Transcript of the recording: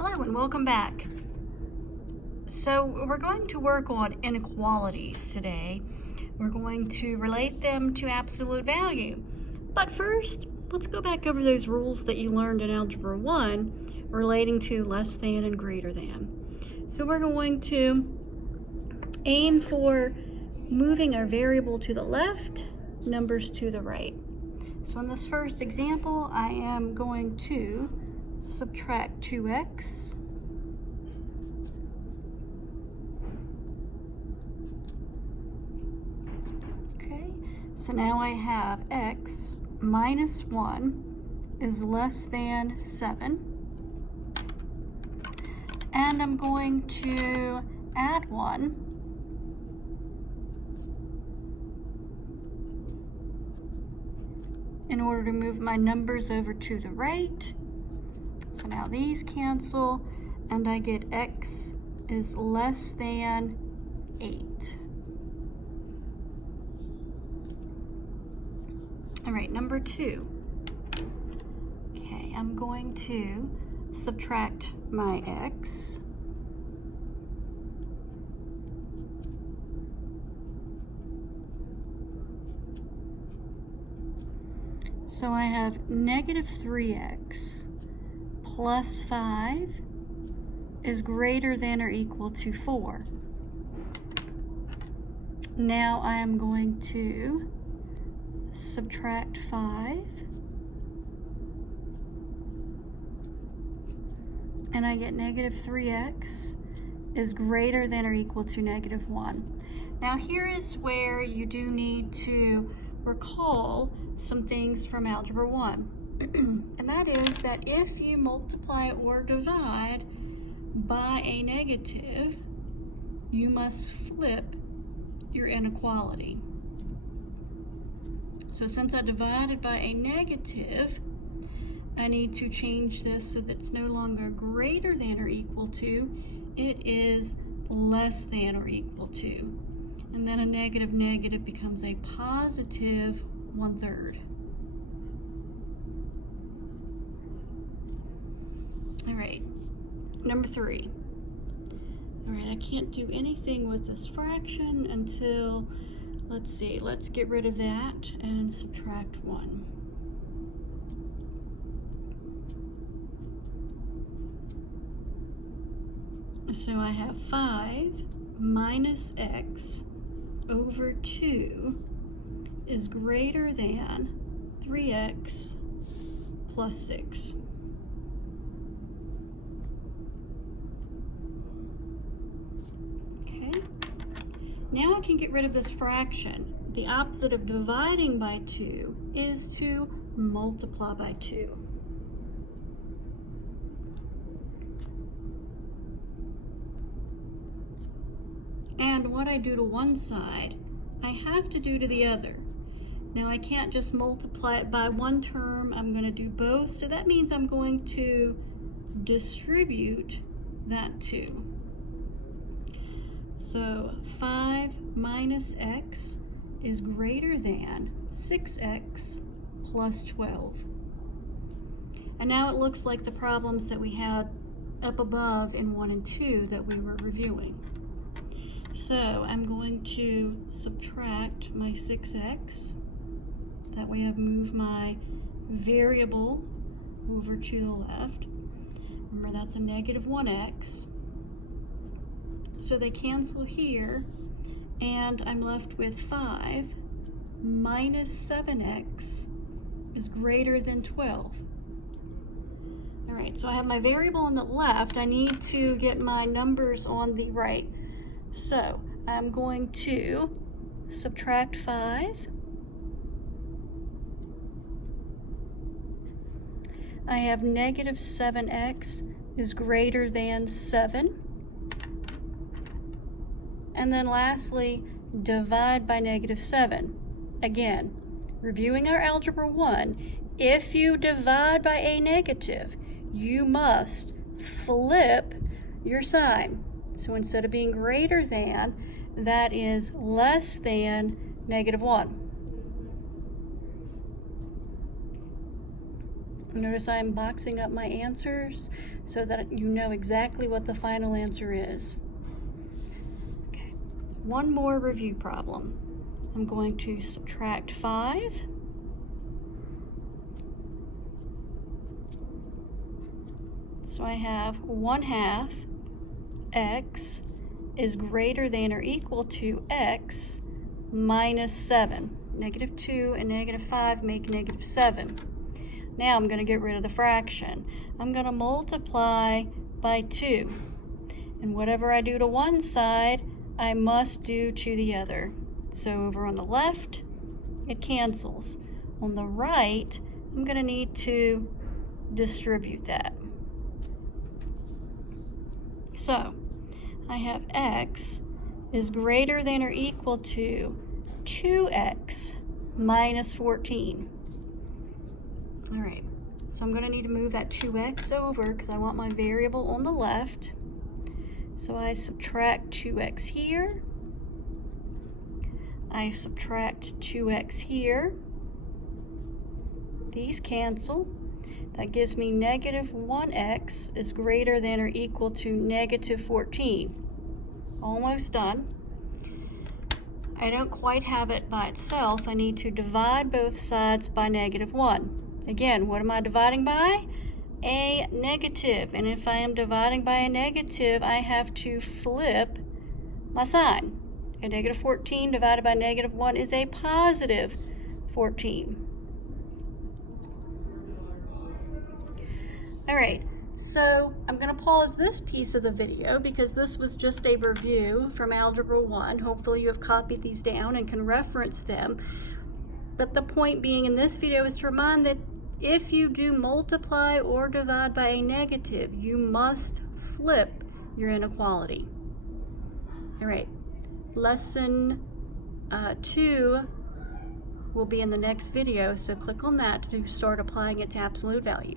Hello and welcome back. So we're going to work on inequalities today. We're going to relate them to absolute value. But first, let's go back over those rules that you learned in Algebra 1 relating to less than and greater than. So we're going to aim for moving our variable to the left, numbers to the right. So in this first example, I am going to subtract 2x so now I have x minus 1 is less than 7, and I'm going to add 1 in order to move my numbers over to the right. So now these cancel, and I get x is less than 8. All right, number 2. Okay, I'm going to subtract my x. So I have negative 3x plus 5 is greater than or equal to 4. Now I am going to subtract 5, and I get negative 3x is greater than or equal to negative 1. Now here is where you do need to recall some things from Algebra 1. And that is that if you multiply or divide by a negative, you must flip your inequality. So since I divided by a negative, I need to change this so that it's no longer greater than or equal to, it is less than or equal to. And then a negative negative becomes a positive 1/3. All right, number 3. All right, I can't do anything with this fraction until, let's see, let's get rid of that and subtract 1. So I have 5 minus x over 2 is greater than 3x plus 6. Okay. Now I can get rid of this fraction. The opposite of dividing by 2 is to multiply by 2. And what I do to one side, I have to do to the other. Now I can't just multiply it by one term, I'm going to do both, so that means I'm going to distribute that 2. So 5 minus x is greater than 6x plus 12. And now it looks like the problems that we had up above in 1 and 2 that we were reviewing. So I'm going to subtract my 6x. That way I've moved my variable over to the left. Remember, that's a negative 1x. So they cancel here, and I'm left with 5 minus 7x is greater than 12. All right, so I have my variable on the left. I need to get my numbers on the right. So I'm going to subtract 5. I have negative 7x is greater than 7. And then lastly, divide by negative 7. Again, reviewing our Algebra 1, if you divide by a negative, you must flip your sign. So instead of being greater than, that is less than negative 1. Notice I'm boxing up my answers so that you know exactly what the final answer is. Okay, one more review problem. I'm going to subtract 5. So I have 1/2 x is greater than or equal to x minus 7. -2 and -5 make -7. Now I'm going to get rid of the fraction. I'm going to multiply by 2. And whatever I do to one side, I must do to the other. So over on the left, it cancels. On the right, I'm going to need to distribute that. So I have x is greater than or equal to 2x minus 14. All right, so I'm going to need to move that 2x over because I want my variable on the left. So I subtract 2x here. I subtract 2x here. These cancel. That gives me -1x is greater than or equal to -14. Almost done. I don't quite have it by itself. I need to divide both sides by -1. Again, what am I dividing by? A negative. And if I am dividing by a negative, I have to flip my sign. A -14 divided by -1 is a positive 14. All right, so I'm going to pause this piece of the video because this was just a review from Algebra 1. Hopefully you have copied these down and can reference them. But the point being in this video is to remind that if you do multiply or divide by a negative, you must flip your inequality. All right, lesson 2 will be in the next video, so click on that to start applying it to absolute value.